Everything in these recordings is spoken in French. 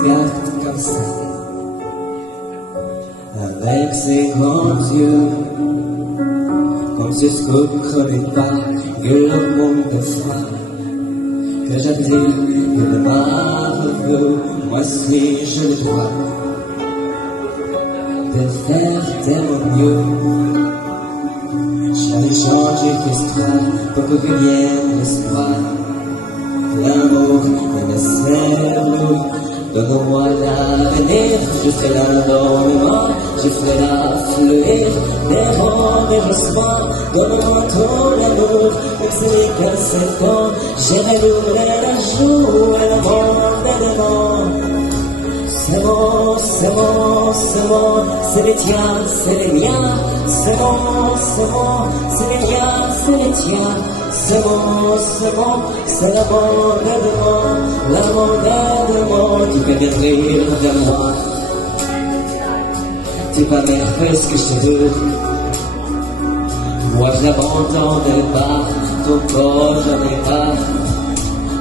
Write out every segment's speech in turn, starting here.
regarde comme ça, avec ses grands yeux, comme si ce qu'on ne connaît pas, que le monde de froid, que j'attire de ma revue, moi si je le dois, de faire tellement mieux. J'avais changé d'histoire pour que vienne l'espoir. L'amour de mes cerveaux, donne-moi l'avenir. Je serai là dans le monde, je ferai la fleurir des rôles et l'espoir. Donne-moi ton amour, même si les cœurs s'étendent. J'irai l'ouvrir la joue et le monde est devant. C'est bon, c'est bon, c'est bon, c'est les tiens, c'est les miens. C'est bon, c'est bon, c'est les miens, c'est les tiens. C'est bon, c'est le monde est devant. Le monde est devant, tu peux venir vers moi. Tu vas me faire ce que je veux. Moi je n'abandonnerai pas, ton corps j'en ai pas.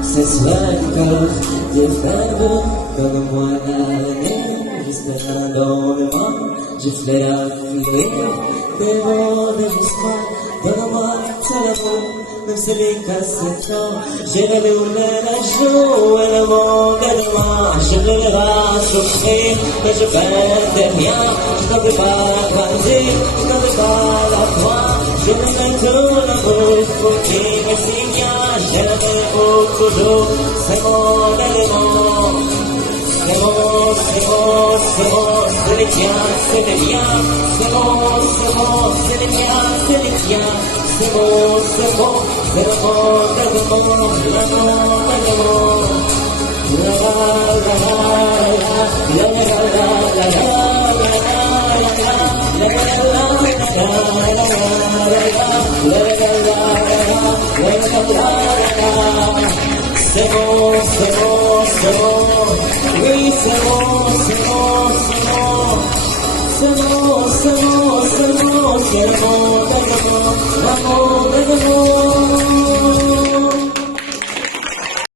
C'est cela encore de faire. Donne-moi l'avenir, je serai dans le monde, je ferai la fluide des mots de l'espoir. Donne-moi ton amour, même si les cas s'étendent. J'irai l'ouvrir la joue et le monde est devant. Je ne verrai souffrir, mais je perds rien. Je n'en veux pas grandir, je n'en veux pas la croix. Je me mets tout l'amour pour qu'il me signale. J'aimerais beaucoup d'eau, c'est mon élément. C'est bon, c'est bon, c'est bon, c'est les tiens, c'est les miens. C'est bon, c'est bon, c'est les miens, c'est les tiens. C'est bon, c'est bon, c'est le monde, le monde, le monde, le monde. La la la la la la la. C'est bon, c'est bon, c'est bon. Oui, c'est bon, c'est bon, c'est bon. C'est bon, c'est bon, c'est bon, c'est bon, c'est bon. L'amour, l'amour, l'amour.